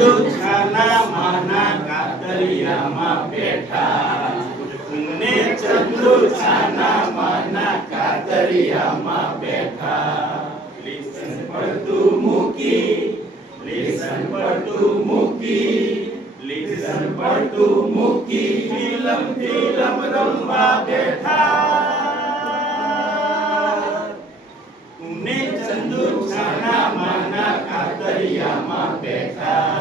ચંદુ છાના માના કાતરિયામાં બેઠા ને ચંદુ છાના માના કાતરિયામાં બેઠા લેસન પડતું મૂકી લેસન પડતું મૂકી લેસન પડતું મૂકી ફિલ્મ રમવા બેઠા ને ચંદુ છાના માના કાતરિયામાં બેઠા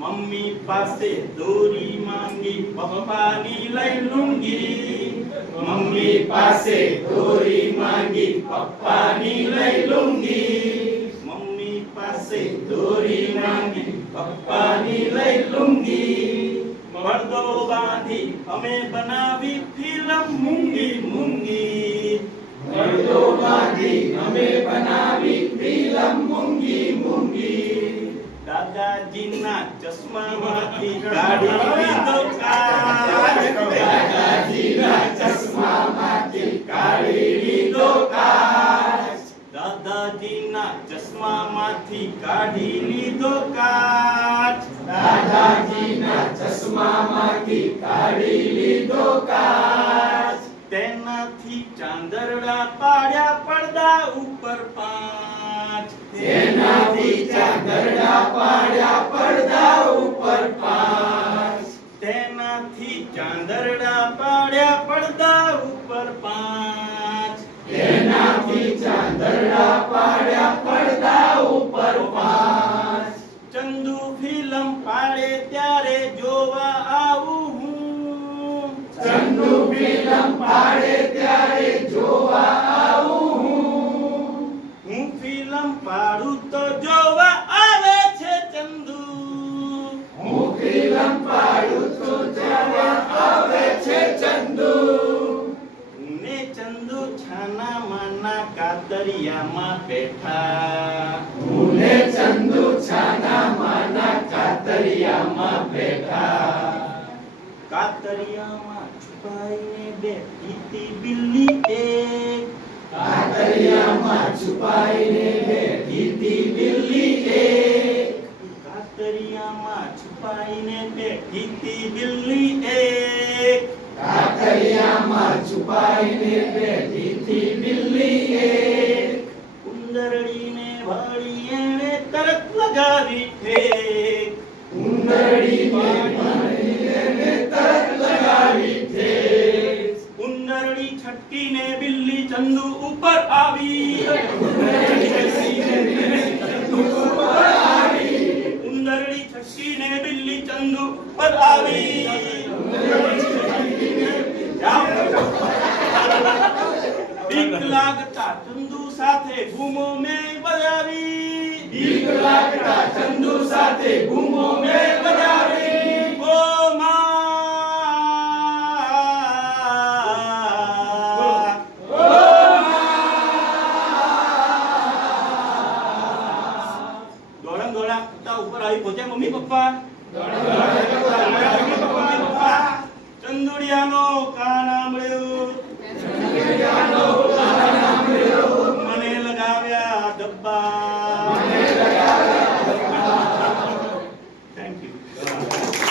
મમ્મી પાસે દોરી માંગી પપ્પાની લઈ લુંગી મમ્મી પાસે દોરી માંગી પપ્પાની લઈ લુંગી મમ્મી પાસે દોરી માંગી પપ્પાની લઈ લુંગી પડદો બાંધી અમે બનાવી ફિલ્મ મૂંગી મૂંગી પડદો બાંધી અમે બનાવી ફિલ્મ મૂંગી મૂંગી દાદાજીના ચશ્મામાંથી કાઢી લીધો કાચ દાદાજીના ચશ્મામાંથી કાઢી લીધો કાચ દાદાજીના ચશ્મામાંથી કાઢી લીધો કાચ દાદાજીના ચશ્મામાંથી કાઢી લીધો કાચ તેનાથી ચાંદરડા પાડ્યા પડદા ઉપર પાંચ તેનાથી ચાંદરડા પાડ્યા પડદા ઉપર પાંચ તેનાથી ચાંદરડા પાડ્યા પડદા ઉપર પાંચ તેનાથી ચાંદરડા પાડ્યા પડદા ઉપર પાંચ ચંદુ ફિલ્મ પાડે ત્યારે જોવા આવું હું ચંદુ ફિલ્મ પાડે ત્યારે જોવા આવું હું ફિલ્મ પાડું તો જોવા આવે છે ચંદુ હું ફિલ્મ પાડું તો જોવા આવે છે ચંદુ ને ચંદુ છાના માના કાતરિયામાં બેઠા ને ચંદુ છાના માના કાતરિયામાં બેઠા કાતરિયામાં છુપાઈને બેઠી તી બિલ્લી એક કાતરિયામાં છુપાઈને બેઠી તી બિલ્લી એક કાતરિયામાં છુપાઈને બેઠી તી બિલ્લી એક કાતરિયામાં છુપાઈને બેઠી તી બિલ્લી એક ઉંદરડીને વાળી એણે તરત લગાવી ઠેક ઉંદરડીને વાળી એણે તરત લગાવી ઠેક ઉંદરડી છટકીને બિલ્લી ચંદુ ઉપર આવી ઉંદરડી છટકીને બિલ્લી ચંદુ ઉપર આવી બીક લાગતા ચંદુ સાથે બૂમો મેં બજાવી બીક લાગતા ચંદુ સાથે બૂમો મેં બજાવી ઓ મમ્મી પપ્પા ચંદુડિયાનો કાના મળ્યો